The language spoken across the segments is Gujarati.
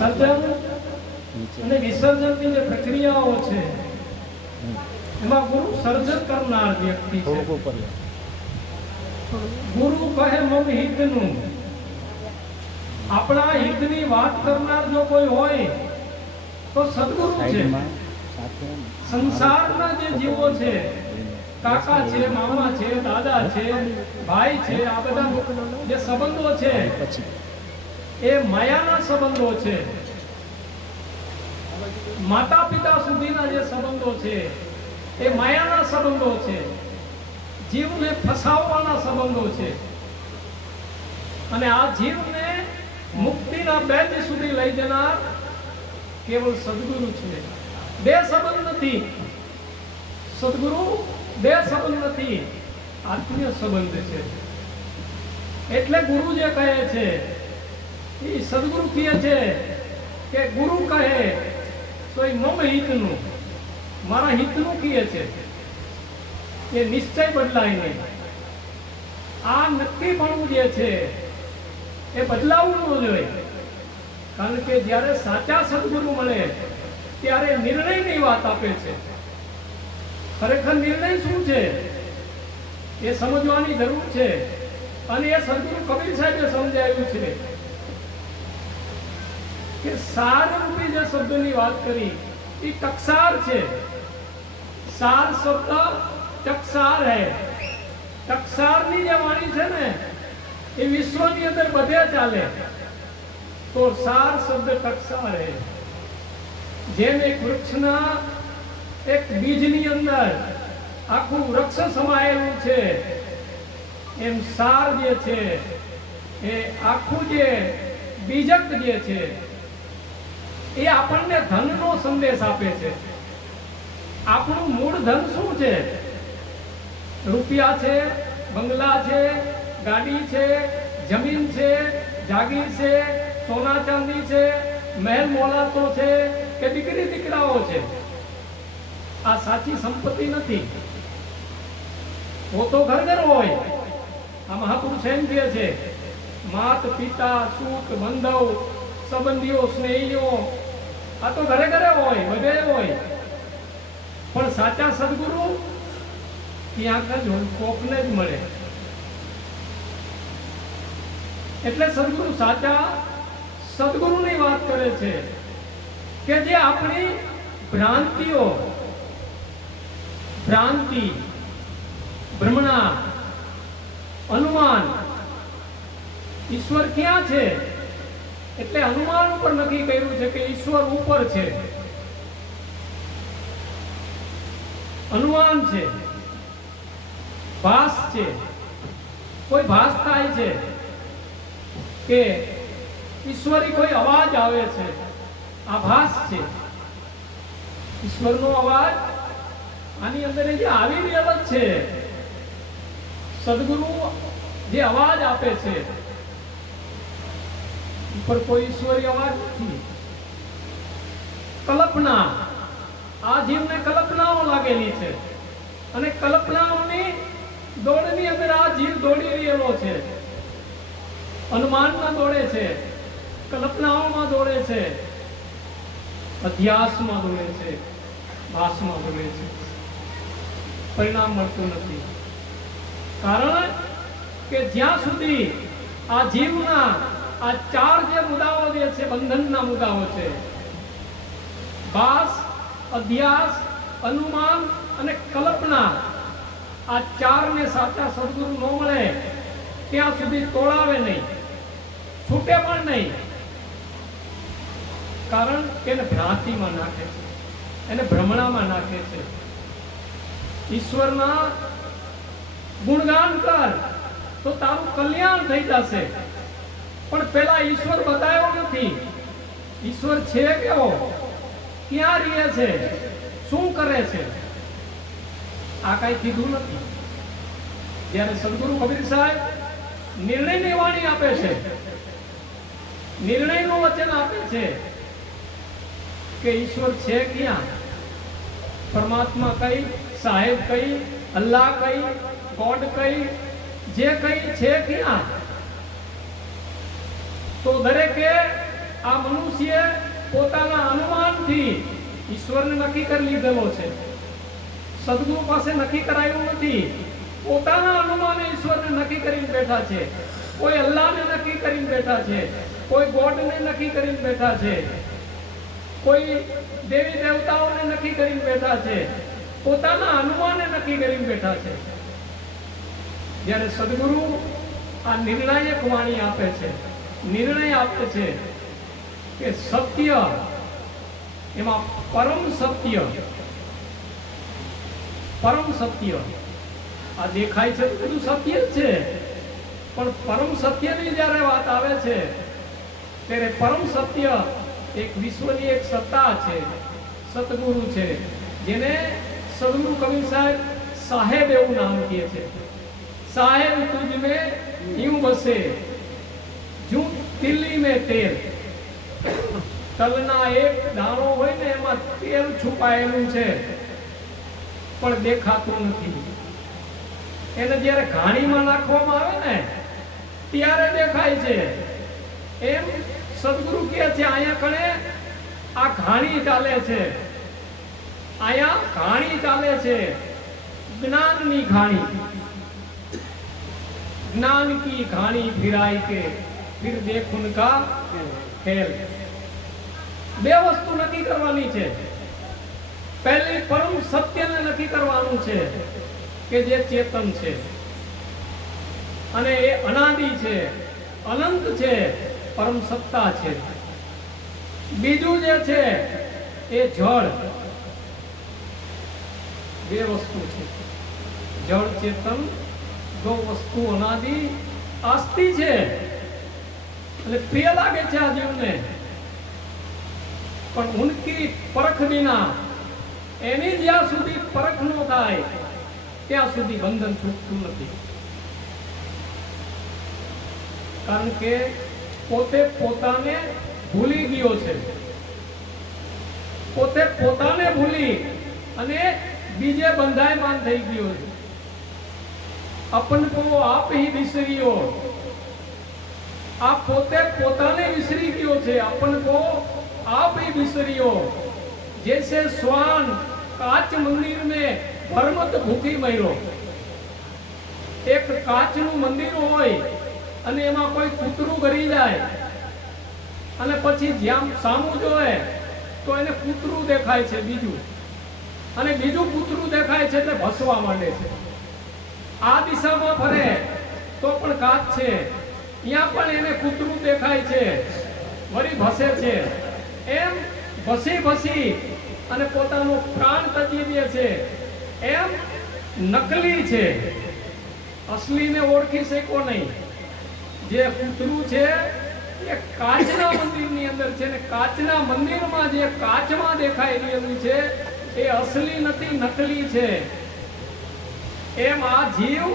સર્જન અને વિસર્જનની જે પ્રક્રિયાઓ છે એમાં ગુરુ સર્જન કરનાર વ્યક્તિ છે. ગુરુ કહે મમ હિતનું, આપણા હિતની વાત કરનાર જો કોઈ હોય તો સદગુરુ છે. સંસારના જે જીવો છે, કાકા છે, મામા છે, દાદા છે, ભાઈ છે, આ બધા જે સંબંધો છે એ માયાના સંબંધો છે. માતા પિતા સુધીના જે સંબંધો છે એ માયાના સંબંધો છે. જીવને ફસાવવાના સંબંધો છે. અને આ જીવને મુક્તિના બેજ સુધી લઈ જનાર કેવળ સદગુરુ છે. બે સંબંધ નથી સદગુરુ, બે સંબંધ નથી, આત્મીય સંબંધ છે. એટલે ગુરુ જે કહે છે એ સદગુરુ કહે છે કે ગુરુ કહે તો એ મમ હિતનું, મારા હિતનું કહે છે. એ નિશ્ચય બદલાય નહીં. આ નક્કીપણું જે છે એ બદલાવવું ન જોઈએ. કારણ કે જ્યારે સાચા સદગુરુ મળે ત્યારે નિર્ણયની વાત આપે છે. ખરેખર નિર્ણય શું છે એ સમજવાની જરૂર છે. અને એ સદગુરુ કબીર સાહેબે સમજાવ્યું છે કે સારરૂપી જે શબ્દની વાત કરી એ ટકસાર છે. સાર શબ્દ ટકસાર હે. ટકસારની જે વાણી છે ને એ વિશ્વની અંદર બધે ચાલે. તો સાર શબ્દ ટકસાર હે. જેમ એક વૃક્ષના એક બીજની અંદર આખું વૃક્ષ સમાયેલું છે, એમ સાર જે છે એ આખું જે બીજક જે છે એ આપણને ધનનો સંદેશ આપે છે. આપણું મૂળ ધન શું છે? રૂપિયા છે, બંગલા છે, ગાડી છે, જમીન છે, જાગીર છે, સોના ચાંદી છે, મહેલ મોલાતો છે કે દીકરી દીકરાઓ છે. આ સાચી સંપત્તિ નથી. वो तो घर घर હોય. આ મહાપુરુષ એમ કહે છે માત પિતા સુખ બંધવ સંબંધીઓ સ્નેહીઓ આ તો ઘરે ઘરે હોય, બધે હોય. પણ સાચા સદગુરુ ત્યાં જ હોય, કોકને જ મળે. એટલે સદગુરુ સાચા સદગુરુની વાત કરે છે કે જે આપણી ભ્રાંતિઓ, ભ્રાંતિ, ભ્રમણા, અનુમાન, ઈશ્વર ક્યાં છે એટલે અનુમાન ઉપર નક્કી કર્યું છે કે ઈશ્વર ઉપર છે. અનુમાન છે, ભાસ છે. કોઈ ભાસ થાય છે કે ઈશ્વરી કોઈ અવાજ આવે છે, આભાસ છે. ઈશ્વરનો અવાજ આની અંદર જે આવી રહેલો છે. સદગુરુ જે અવાજ આપે છે ઉપર કોઈ ઈશ્વરી અવાજ નથી. કલ્પના, આ જીવને કલ્પનાઓ લાગેલી છે અને કલ્પનાઓની દોડની અંદર આ જીવ દોડી રહેલો છે. અનુમાનમાં દોડે છે, કલ્પનાઓમાં દોડે છે, અધ્યાસમાં દોડે છે, ભાસમાં દોડે છે. પરિણામ મળતું નથી. કારણ કે જ્યાં સુધી આ જીવના આ ચાર જે મુદ્દાઓ જે છે, બંધનના મુદ્દાઓ છે, ભાસ, અધ્યાસ, અનુમાન અને કલ્પના, આ ચારને સાચા સદગુરુ ન મળે ત્યાં સુધી તોડાવે નહીં, છૂટે પણ નહીં. કારણ કે એને ભ્રાંતિમાં નાખે છે, એને ભ્રમણામાં નાખે છે. ઈશ્વરના ગુણગાન કર તો તારું કલ્યાણ થઈ જશે. પણ પેલા ઈશ્વર બતાવ્યો નથી. ઈશ્વર છે કેવો, ક્યાં રહે છે, શું કરે છે, આ કઈ કીધું નથી. જ્યારે સદગુરુ કબીર સાહેબ નિર્ણયની વાણી આપે છે, નિર્ણયનું વચન આપે છે કે ઈશ્વર છે ક્યાં, પરમાત્મા કઈ, સાહેબ કઈ, અલ્લાહ કઈ, ગોડ કઈ, જે કઈ છે ક્યાં, તો દરેકે આ મનુષ્ય પોતાના અનુમાનથી ઈશ્વરને નક્કી કરી લીધેલો છે. સદગુરુ પાસે નક્કી કરાયું નથી. પોતાના અનુમાને ઈશ્વરને નક્કી કરીને બેઠા છે. કોઈ અલ્લાહને નક્કી કરીને બેઠા છે, કોઈ ગોડને નક્કી કરીને બેઠા છે, કોઈ દેવી દેવતાઓને નક્કી કરીને બેઠા છે, પોતાના અનુમાને નક્કી કરીને બેઠા છે. જ્યારે સદગુરુ આ નિર્ણાયક વાણી આપે છે, નિર્ણય આપે છે કે સત્ય, એમાં પરમ સત્ય, પરમ સત્ય આ દેખાય છે બધું સત્ય જ છે, પણ પરમ સત્યની જ્યારે વાત આવે છે ત્યારે પરમ સત્ય એક વિશ્વની એક સત્તા છે, સતગુરુ છે, જેને સદગુરુ કબીર સાહેબ એવું નામ કહે છે. સાહેબ તુજ में यूं बसे जू तिल्ली में तेल. તલના એક દાણો હોય ને એમાં તેલ છુપાયેલું છે પણ દેખાતું નથી. એને જ્યારે ઘાણીમાં નાખવામાં આવે ને ત્યારે દેખાય છે. એમ સદગુરુ કહે છે અહીંયા કણે આ ઘાણી ચાલે છે, અહીંયા ઘાણી ચાલે છે, જ્ઞાનની ઘાણી. ज्ञान की घानी फिराई के फिर देख उनका खेल. બે વસ્તુ નક્કી કરવાની છે. પહેલી પરમ સત્યને નક્કી કરવાનું છે કે જે ચેતન છે અને એ અનાદિ છે, અનંત છે, પરમ સત્તા છે. બીજું જે છે એ જળ. બે વસ્તુ છે, જળ ચેતન. दो वस्तु अनादि आस्ति છે એટલે પ્રિય લાગે છે આ જીવને, પણ ઉનકી પરખ વિના, એની જ્યાં સુધી પરખ ન થાય ત્યાં સુધી બંધન છૂટતું નથી. કારણ કે પોતે પોતાને ભૂલી ગયો છે, પોતે પોતાને ભૂલી અને બીજે બંધાયમાન થઈ ગયો છે. अपन को आप ही विसरियो. आप पोते पोताने विसरी गयो छे. अपन को आप ही विसरियो. जैसे श्वान काच मंदिर में भरमत भूखी मर्यो. एक काचનું મંદિર હોય અને એમાં કોઈ કૂતરું ગરી જાય અને પછી જ્યાં સામું જોવે તો એને કૂતરું દેખાય છે બીજું, અને બીજું કૂતરું દેખાય છે એટલે ભસવા માંડે છે. આ દિશામાં ફરે તો પણ કાચ છે, ત્યાં પણ એને કૂતરું દેખાય છે, વળી ભસે છે. એમ ભસી ભસી અને પોતાનો પ્રાણ તજી દે છે. એમ નકલી છે, અસલીને ઓળખી શકો નહીં. જે કૂતરું છે એ કાચના મંદિરની અંદર છે ને કાચના મંદિરમાં જે કાચમાં દેખાઈ રહેલું છે એ અસલી નથી, નકલી છે. એમ આ જીવ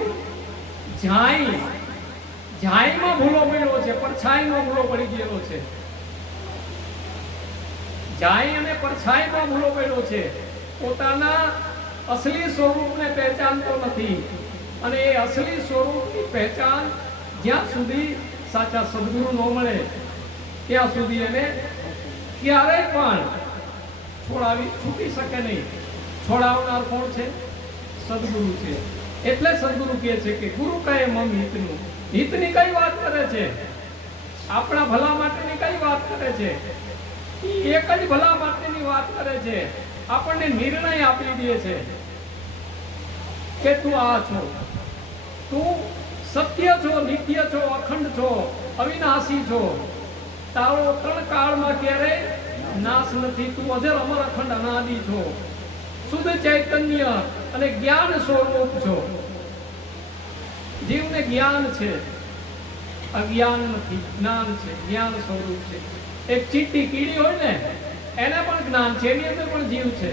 જાયમાં ભૂલો પડ્યો છે, પરછાઈમાં ભૂલો પડી ગયેલો છે. જાય અને પરછાઈમાં ભૂલો પડ્યો છે. પોતાના અસલી સ્વરૂપને પહેચાનતો નથી. અને એ અસલી સ્વરૂપની પહેચાન જ્યાં સુધી સાચા સદગુરુ ન મળે ત્યાં સુધી એને ક્યારેય પણ છૂટી શકે નહીં. છોડાવનાર કોણ છે? સદગુરુ છે. એટલે સદગુરુ કહે છે કે ગુરુ કહે મમ હિતનું. હિતની કઈ વાત કરે છે? આપણા ભલા માટેની કઈ વાત કરે છે? એક જ ભલા માટેની વાત કરે છે. આપણને નિર્ણય આપી દે છે કે તું આ છો, તું સત્ય છો, નિત્ય છો, અખંડ છો, અવિનાશી છો. તારો ત્રણ કાળમાં ક્યારેય નાશ નથી. તું અજર અમર અખંડ અનાદિ છો. શુદ્ધ ચૈતન્ય અને જ્ઞાન સ્વરૂપ છો. જીવને જ્ઞાન છે, અજ્ઞાન નથી. જ્ઞાન છે, જ્ઞાન સ્વરૂપ છે. એક ચીટી કીડી હોય ને એને પણ જ્ઞાન છે, એની અંદર પણ જીવ છે.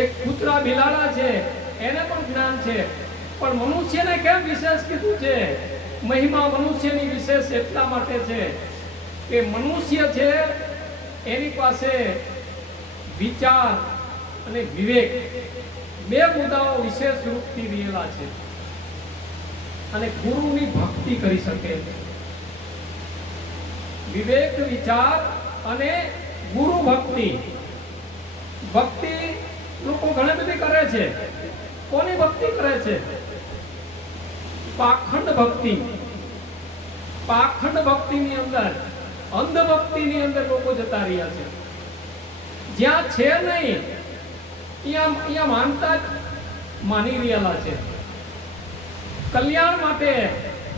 એક કૂતરા બિલાડા છે એને પણ જ્ઞાન છે. પણ મનુષ્યને કેમ વિશેષ કીધું છે? મહિમા મનુષ્યની વિશેષ એટલા માટે છે કે મનુષ્ય છે એની પાસે વિચાર અને વિવેક બે મુદ્દાઓ વિશેષ રૂપથી રહેલા છે અને ગુરુની ભક્તિ કરી શકે. વિવેક વિચાર અને ગુરુ ભક્તિ. ભક્તિ લોકો ઘણી બધી કરે છે. કોની ભક્તિ કરે છે? પાખંડ ભક્તિ. પાખંડ ભક્તિની અંદર, અંધ ભક્તિની અંદર લોકો જતા રહ્યા છે. જ્યાં છે નહીં અહીંયા માનતા જ માની રહેલા છે. કલ્યાણ માટે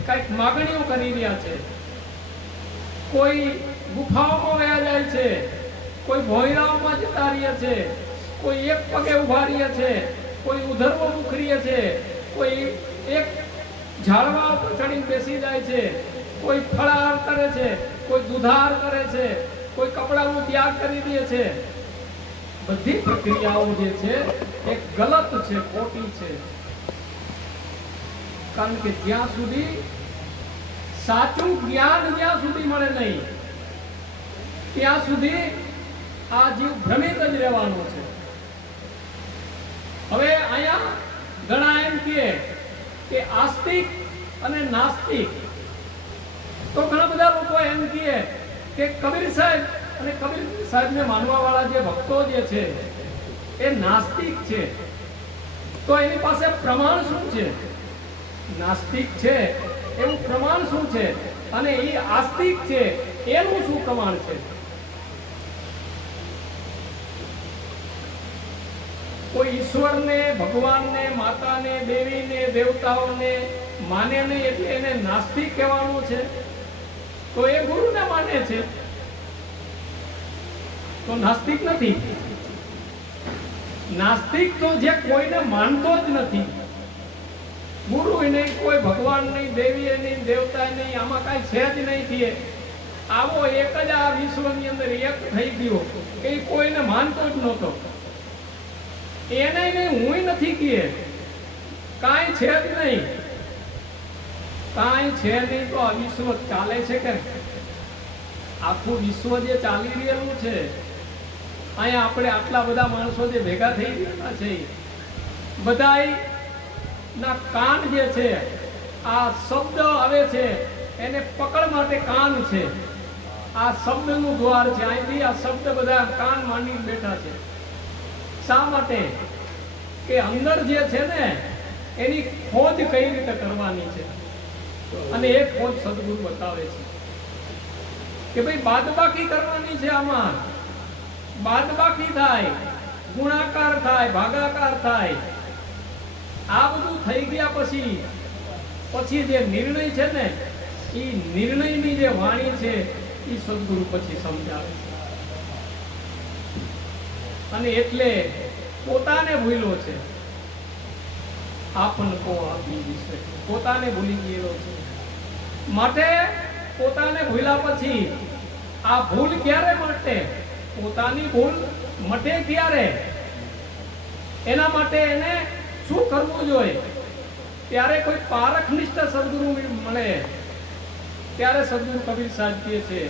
કઈક માગણીઓ કરી રહ્યા છે. કોઈ ગુફાઓમાં વયા જાય છે, કોઈ ભોંયરાઓમાં જતા રહ્યા છે, કોઈ એક પગે ઉભા રહ્યા છે, કોઈ ઉધર્વ મુખ રહ્યા છે, કોઈ એક ઝાડવા ઉપર ચડીને બેસી જાય છે, કોઈ ફળાહાર કરે છે, કોઈ દૂધાહાર કરે છે, કોઈ કપડાનો ત્યાગ કરી દે છે. બધી પ્રક્રિયાઓ જે છે એ ગલત છે, ખોટી છે. કારણ કે જ્યાં સુધી સાચું જ્ઞાન જ્યાં સુધી મળે નહીં ત્યાં સુધી આ જીવ ભ્રમિત જ રહેવાનો છે. હવે અહીંયા ઘણા એમ કહે કે આસ્તિક અને નાસ્તિક. તો ઘણા બધા લોકો એમ કહે કે કબીર સાહેબ અને કબીર સાહેબને માનવા વાળા જે ભક્તો જે છે એ નાસ્તિક છે. તો એની પાસે પ્રમાણ શું છે? નાસ્તિક છે એવું પ્રમાણ શું છે? અને એ આસ્તિક છે એનું શું પ્રમાણ છે? કોઈ ઈશ્વરને, ભગવાનને, માતાને, દેવીને, દેવતાઓને માને નહીં એટલે એને નાસ્તિક કહેવાનું છે? તો એ ગુરુને માને છે તો નાસ્તિક નથી. નાસ્તિક તો જે કોઈને માનતો જ નથી. ગુરુ નહીં, કોઈ ભગવાન નહીં, દેવી નહીં, દેવતા નહીં, આમાં કાંઈ છે જ નહીં. થયે આવો એક જ આ વિશ્વની અંદર એક થઈ ગયો કે કોઈને માનતો જ નહોતો. એને નહીં, હું નથી કહે, કાંઈ છે જ નહીં. કાંઈ છે નહીં તો આ વિશ્વ ચાલે છે કે? આખું વિશ્વ જે ચાલી રહેલું છે, અહીંયા આપણે આટલા બધા માણસો જે ભેગા થઈ રહ્યા છે, બધાય ના કાન જે છે, આ શબ્દ આવે છે એને પકડ માટે કાન છે. આ શબ્દનું દ્વાર છે. અહીંથી આ શબ્દ બધા કાન માંડીને બેઠા છે. શા માટે? કે અંદર જે છે ને એની ખોજ કઈ રીતે કરવાની છે, અને એ ખોજ સદગુરુ બતાવે છે કે ભાઈ બાદબાકી કરવાની છે. આમાં બાદબાકી થાય, ગુણાકાર થાય, ભાગાકાર થાય. આ બધું થઈ ગયા પછી જે નિર્ણય છે ને એ નિર્ણયની જે વાણી છે એ સદગુરુ પછી સમજાવે છે. અને એટલે પોતાને ભૂલ્યો છે. આપન કો આપી વિશે પોતાને ભૂલી ગયેલો છે. માટે પોતાને ભૂલ્યા પછી આ ભૂલ ક્યારે મટે? પોતાની ભૂલ મટે ક્યારે? એના માટે એને શું કરવું જોઈએ? ત્યારે કોઈ પારખનિષ્ઠ સદગુરુ મળે ત્યારે સદગુરુ કબીર સાહેબ કહે છે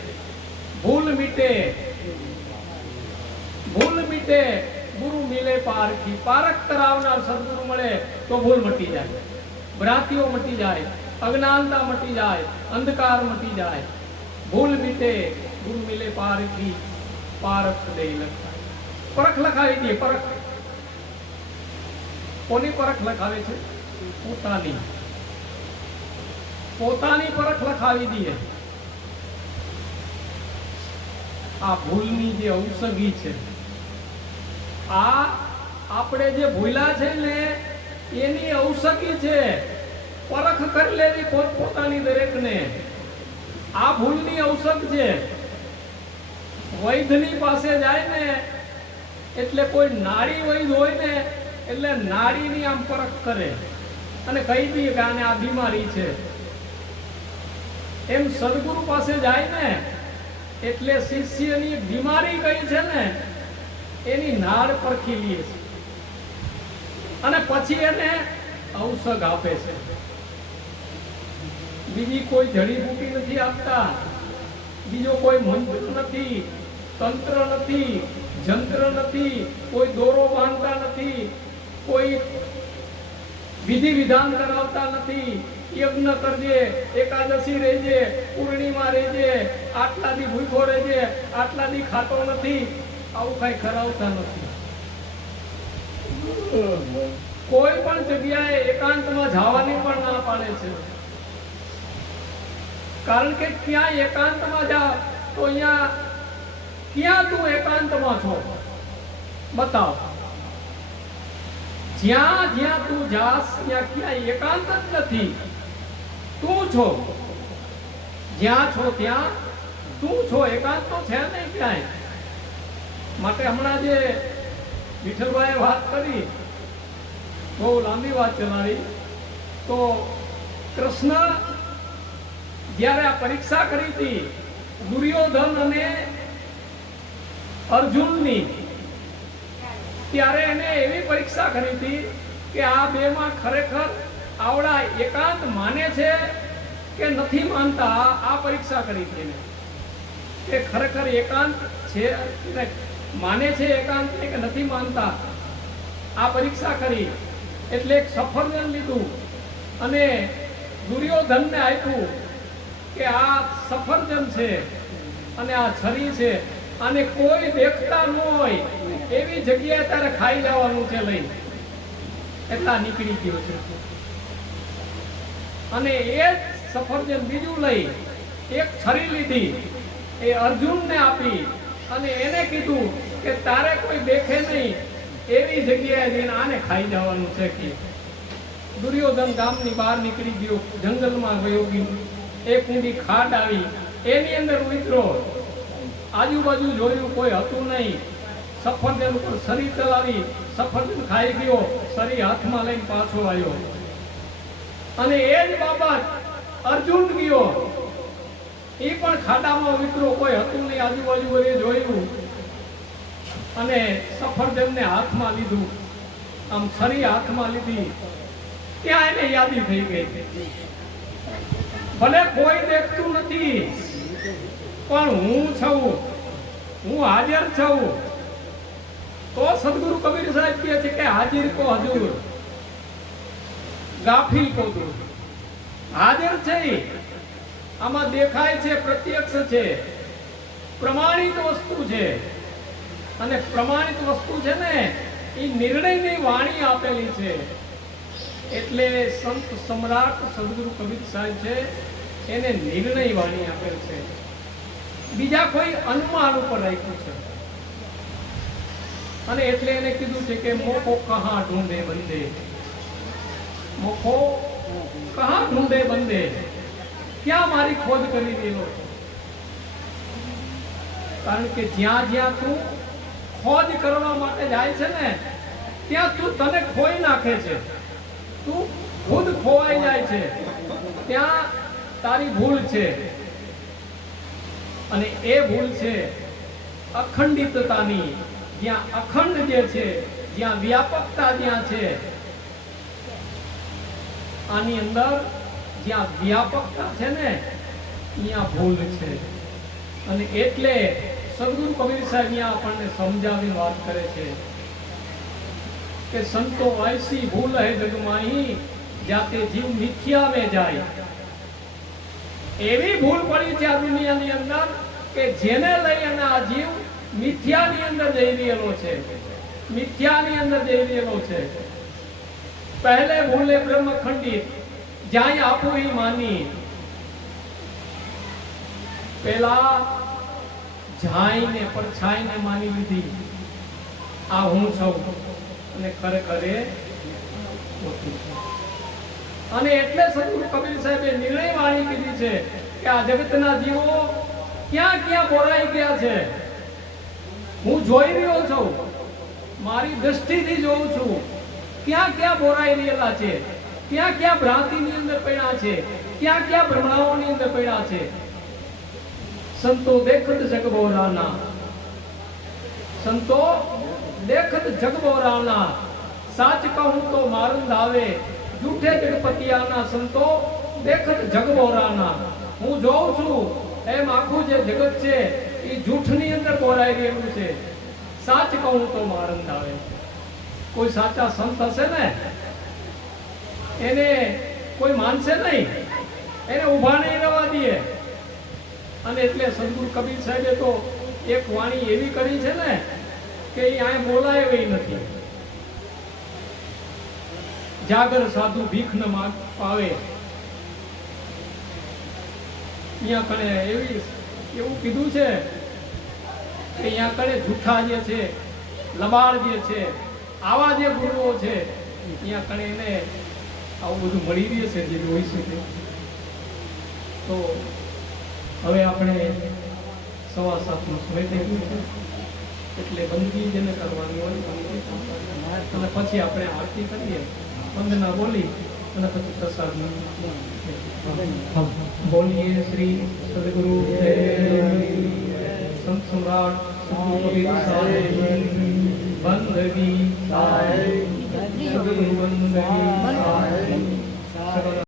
ભૂલ મીટે, ભૂલ મીટે ગુરુ મિલે પારખી. પારખ કરાવનાર સદગુરુ મળે તો ભૂલ મટી જાય, ભ્રાંતિઓ મટી જાય, અજ્ઞાનતા મટી જાય, અંધકાર મટી જાય. ભૂલ મીટે ગુરુ મિલે પારખી, પારખ દે લખાય. પરખ લખાવી દે. પરખ કોની પરખ લખાવે છે? પોતાની. પોતાની પરખ લખાવી દે. આ ભૂલની જે ઔષધિ છે, આ આપણે જે ભૂલ્યા છે ને એની ઔષધિ છે. પરખ કરી લેવી પોતાની દરેકને. આ ભૂલની ઔષધ છે. વૈદ્યની પાસે જાય ને એટલે કોઈ નાડી વૈદ્ય હોય ને એટલે નાડીની આમ પરખ કરે અને કહી દઈએ કે આને આ બીમારી છે. એમ સદગુરુ પાસે જાય ને એટલે શિષ્યની બીમારી કઈ છે ને એની નાડ પરખી લે છે અને પછી એને ઔષધ આપે છે. બીજી કોઈ જડીબુટી નથી આપતા, બીજો કોઈ મંત્ર નથી, તંત્ર નથી, જંત્ર નથી, કોઈ દોરો બાંધતા નથી, કોઈ વિધિ વિધાન કરાવતા નથી, યજ્ઞ કરજે, એકાદશી રહેજે, પૂર્ણિમા રહેજે, આટલા દી ભૂખો રહેજે, આટલા દી ખાતો નથી, આવું કઈ કરાવતા નથી. કોઈ પણ જગ્યાએ એકાંતમાં જવાની પણ ના પાડે છે. કારણ કે ક્યાં એકાંતમાં જા તો અહીંયા ક્યાં તું એકાંતમાં છો બતાવ. જ્યાં જ્યાં તું જાસ ત્યાં ક્યાં એકાંત જ નથી. તું છો જ્યાં છો ત્યાં તું છો, એકાંત તો છે નહીં ક્યાંય. માટે હમણાં જે વિઠ્ઠલભાઈએ વાત કરી, બહુ લાંબી વાત ચલાવી, તો કૃષ્ણ જ્યારે આ પરીક્ષા કરી હતી દુર્યોધન અને અર્જુનની, ત્યારે એને એવી પરીક્ષા કરી હતી કે આ બેમાં ખરેખર આવડા એકાંત માને છે કે નથી માનતા. આ પરીક્ષા કરી હતી એને કે ખરેખર એકાંત છે, માને છે એકાંત કે નથી માનતા. આ પરીક્ષા કરી એટલે એક સફરજન લીધું અને દુર્યોધનને આપ્યું કે આ સફરજન છે અને આ છરી છે, અને કોઈ દેખતા ન હોય એવી જગ્યાએ તારે ખાઈ જવાનું છે લઈ. એટલા નીકળી ગયો છે. અને એ જ સફરજન બીજું લઈ એક છરી લીધી, એ અર્જુનને આપી અને એને કીધું કે તારે કોઈ દેખે નહીં એવી જગ્યાએ જઈને આને ખાઈ જવાનું છે. કે દુર્યોધન ગામની બહાર નીકળી ગયો, જંગલમાં ગયો, એક ઊંડી ખાડ આવી, એની અંદર ઉતરો, આજુબાજુ જોયું કોઈ હતું નહીં, સફરજન ઉપર છરી ચલાવી, સફરજન ખાઈ ગયો, છરી હાથમાં લઈને પાછો આવ્યો. અને એ જ બાબત અર્જુન ગયો, એ પણ ખાડામાં ઉતરો, કોઈ હતું નહીં આજુબાજુ, એ જોયું અને સફરજનને હાથમાં લીધું, આમ છરી હાથમાં લીધી, ત્યાં એને યાદી થઈ ગઈ. ભલે કોઈ દેખતું નથી પણ હું છું, હું હાજર છું. તો સદગુરુ કબીર સાહેબ કહે છે કે હાજર કો હજુર, ગાફિલ કો દૂર. હાજર છે, આમાં દેખાય છે, પ્રત્યક્ષ છે, પ્રમાણિત વસ્તુ છે. અને પ્રમાણિત વસ્તુ છે ને એ નિર્ણયની વાણી આપેલી છે. એટલે સંત સમ્રાટ સદગુરુ કબીર સાહેબ છે એને નિર્ણય વાણી આપેલ છે, બીજા કોઈ અનુમાન ઉપર રાખ્યું છે. અને એટલે એને કીધું છે કે મોખો કહા ઢૂંઢે બંદે, મોખો કહા ઢૂંઢે બંદે, ક્યાં મારી ખોજ કરી રહ્યો છે. કારણ કે જ્યાં જ્યાં તું ખોજ કરવા માટે જાય છે ને ત્યાં તું તને ખોઈ નાખે છે, તું ખુદ ખોવાઈ જાય છે. ત્યાં તારી ભૂલ છે, અને એ ભૂલ છે અખંડિતતાની. જ્યાં અખંડ જે છે, જ્યાં વ્યાપકતા જ્યાં છે, આની અંદર જ્યાં વ્યાપકતા છે ને ત્યાં ભૂલ છે. અને એટલે સદગુરુ કબીર સાહેબ અહીંયા આપણને સમજાવીને વાત કરે છે કે સંતો ऐसी भूल है जगमाही जाते जीव मिथ्या में जाए. એવી ભૂલ પડી છે આ દુનિયાની અંદર કે જેને લઈ અને આ જીવ મિથ્યાની અંદર જઈ રહેલો છે, મિથ્યાની અંદર જઈ રહેલો છે. પહેલે ભૂલે બ્રહ્મ ખંડિત, જ્યાં આપું ઈ માની. પેલા જાઈને પરછાઈને માની લીધી આ હું છું, અને ખરેખર એ હોતું છે. અને એટલે સદગુરુ કબીર સાહેબે નિર્ણય વાણી કીધી છે કે આ જગતના જીવો ક્યાં ક્યાં બોરાઈ ગયા છે. હું જોઈ રહ્યો છું, મારી દ્રષ્ટિથી જોઉં છું, ક્યાં ક્યાં બોરાઈ રહેલા છે, ક્યાં ક્યાં ભ્રાંતિની અંદર પડ્યા છે, ક્યાં ક્યાં ભ્રમણાઓની અંદર પડ્યા છે. સંતો દેખત જગ બોરાના, સંતો દેખત જગ બોરાના, સાચ કહું તો મારંદ આવે, જૂઠે જગપતિયાના. સંતો દેખત જગ બોરાના, હું જોઉં છું એમ આખું જે જગત છે એ જૂઠની અંદર બોરાઈ રહેલું છે. સાચ કહું તો મારંદ આવે. કોઈ સાચા સંત હશે ને એને કોઈ માનશે નહીં, એને ઊભા નહીં રહેવા દે. અને એટલે સદગુરુ કબીર સાહેબે તો એક વાણી એવી કરી છે ને કે એ અહીંયા બોલાય એવી નથી. જાગર સાધુ ભીખ ન માગ પાવે. અહીંયા કણે એવું કીધું છે કે અહીંયા કણે જૂઠા જે છે, લબાડ જે છે, આવા જે ગુરુઓ છે, અહીંયા કણે એને આવું બધું મળી રહે છે જે હોઈ શકે. તો હવે આપણે 7:15 સમય થઈ ગયો છે, એટલે બંદગી જેને કરવાની હોય અને પછી આપણે આરતી કરીએ, વંદના બોલી અને પછી પ્રસાદ બોલીએ. શ્રી સદગુરુ સંત સમ્રાટ કબીર સાહેબ બંદગી, સદગુરુ બંદગી.